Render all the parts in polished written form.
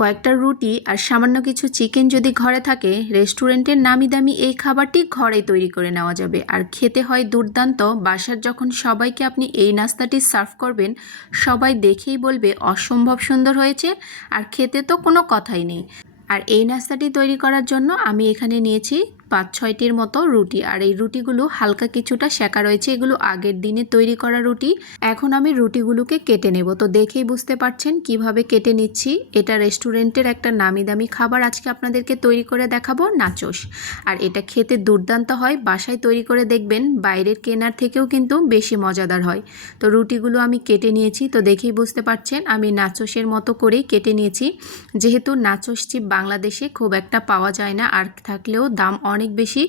কয়েকটা রুটি আর সামান্য কিছু চিকেন যদি ঘরে থাকে, রেস্টুরেন্টের নামি দামি এই খাবারটি ঘরেই তৈরি করে নেওয়া যাবে। আর খেতে হয় দুর্দান্ত। বাসার যখন সবাইকে আপনি এই নাস্তাটি সার্ভ করবেন, সবাই দেখেই বলবে অসম্ভব সুন্দর হয়েছে, আর খেতে তো কোনো কথাই নেই। আর এই নাস্তাটি তৈরি করার জন্য আমি এখানে নিয়েছি 5-6টির মতো রুটি। আর এই রুটিগুলো হালকা কিছুটা সেঁকা রয়েছে, এগুলো আগের দিনে তৈরি করা রুটি। এখন আমি রুটিগুলোকে কেটে নেব। তো দেখেই বুঝতে পারছেন কিভাবে কেটে নিচ্ছি। এটা রেস্টুরেন্টের একটা নামি দামি খাবার আজকে আপনাদেরকে তৈরি করে দেখাবো, নাচোস। আর এটা খেতে দুর্দান্ত হয়। বাসায় তৈরি করে দেখবেন, বাইরের কেনার থেকেও কিন্তু বেশি মজাদার হয়। তো রুটিগুলো আমি কেটে নিয়েছি। তো দেখেই বুঝতে পারছেন আমি নাচোসের মতো করেই কেটে নিয়েছি। যেহেতু নাচোস চিপ বাংলাদেশে খুব একটা পাওয়া যায় না, আর থাকলেও দাম অনেক বেশি।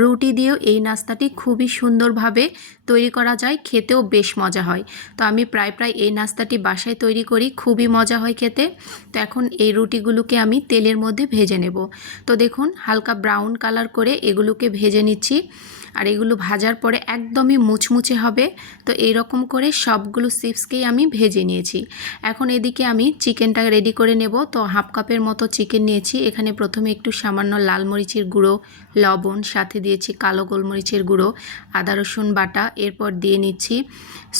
রুটি দিয়েও এই নাস্তাটি খুবই সুন্দরভাবে তৈরি করা যায়, খেতেও বেশ মজা হয়। তো আমি প্রায় এই নাস্তাটি বাসায় তৈরি করি, খুবই মজা হয় খেতে। তো এখন এই রুটিগুলোকে আমি তেলের মধ্যে ভেজে নেব। তো দেখুন হালকা ব্রাউন কালার করে এগুলোকে ভেজে নিচ্ছি। আর এগুলো ভাজার পরে একদমই মুচমুচে হবে। তো এই রকম করে সবগুলো চিপসকেই আমি ভেজে নিয়েছি। এখন এদিকে আমি চিকেনটা রেডি করে নেব। তো হাফ কাপের মতো চিকেন নিয়েছি। এখানে প্রথমে একটু সামান্য লাল মরিচের গুঁড়ো, লবণ, সাথে দিয়েছি কালো গোলমরিচের গুঁড়ো, আদা রসুন বাটা। এরপর দিয়ে নিচ্ছি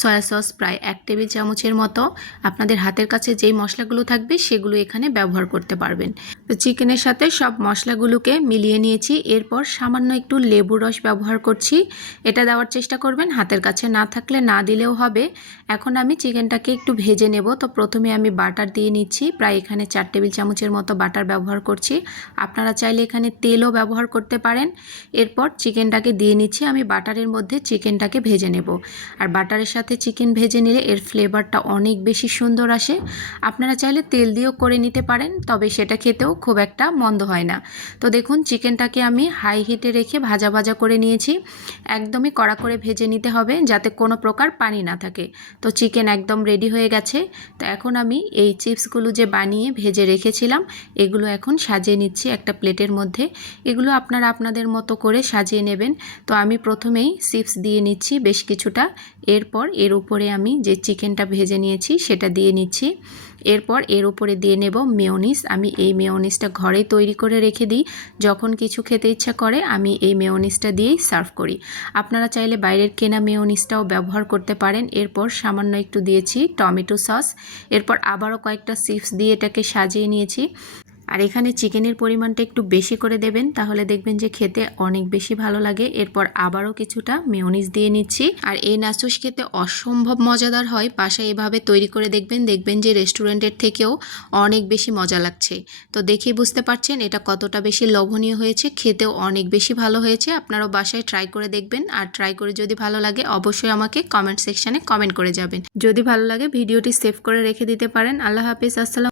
সয়া সস প্রায় 1 টেবিল চামচের মতো। আপনাদের হাতের কাছে যেই মশলাগুলো থাকবে সেগুলো এখানে ব্যবহার করতে পারবেন। তো চিকেনের সাথে সব মশলাগুলোকে মিলিয়ে নিয়েছি। এরপর সামান্য একটু লেবুর রস ব্যবহার করছি। এটা দেওয়ার চেষ্টা করবেন, হাতের কাছে না থাকলে না দিলেও হবে। এখন আমি চিকেনটাকে একটু ভেজে নেব। তো প্রথমে আমি বাটার দিয়ে নিচ্ছি, প্রায় এখানে 4 টেবিল চামচের মতো বাটার ব্যবহার করছি। আপনারা চাইলে এখানে তেলও ব্যবহার করতে পারেন। এরপর চিকেনটাকে দিয়ে নিচ্ছি। আমি বাটারের মধ্যে চিকেনটাকে ভেজে নেব। আর বাটারের সাথে চিকেন ভেজে নিলে এর ফ্লেভারটা অনেক বেশি সুন্দর আসে। আপনারা চাইলে তেল দিয়েও করে নিতে পারেন, তবে সেটা খেতেও খুব একটা মন্দ হয় না। তো দেখুন চিকেনটাকে আমি হাই হিটে রেখে ভাজা ভাজা করে নিয়েছি। একদমই কড়া করে ভেজে নিতে হবে, যাতে কোনো প্রকার পানি না থাকে। তো চিকেন একদম রেডি হয়ে গেছে। তো এখন আমি এই চিপসগুলো যে বানিয়ে ভেজে রেখেছিলাম, এগুলো এখন সাজিয়ে নিচ্ছি একটা প্লেটের মধ্যে। এগুলো আপনারা আপনাদের মতো করে সাজিয়ে নেবেন। তো আমি প্রথমেই চিপস দিয়ে নিচ্ছি বেশ কিছুটা। এরপর এর উপরে আমি যে চিকেনটা ভেজে নিয়েছি সেটা দিয়ে নিচ্ছি। এরপর এর উপরে দিয়ে নেব মেয়োনিজ। আমি এই মেয়োনিজটা ঘরেই তৈরি করে রেখে দিই। যখন কিছু খেতে ইচ্ছা করে আমি এই মেয়োনিজটা দিয়েই সার্ভ করি। আপনারা চাইলে বাইরের কেনা মেয়োনিজটাও ব্যবহার করতে পারেন। এরপর সামান্য একটু দিয়েছি টমেটো সস। এরপর আবারও কয়েকটা চিপস দিয়ে এটাকে সাজিয়ে নিয়েছি। আর এখানে চিকেনের পরিমাণটা একটু বেশি করে দেবেন, তাহলে দেখবেন যে খেতে অনেক বেশি ভালো লাগে। এরপর আবারও কিছুটা মেয়োনিজ দিয়ে নিচ্ছি। আর এই নাচোস খেতে অসম্ভব মজাদার হয়। বাসায় এভাবে তৈরি করে দেখবেন যে রেস্টুরেন্টের থেকেও অনেক বেশি মজা লাগছে। তো দেখেই বুঝতে পারছেন এটা কতটা বেশি লোভনীয় হয়েছে, খেতেও অনেক বেশি ভালো হয়েছে। আপনারাও বাসায় ট্রাই করে দেখবেন। আর ট্রাই করে যদি ভালো লাগে অবশ্যই আমাকে কমেন্ট সেকশানে কমেন্ট করে যাবেন। যদি ভালো লাগে ভিডিওটি সেভ করে রেখে দিতে পারেন। আল্লাহ হাফিজ, আসসালাম।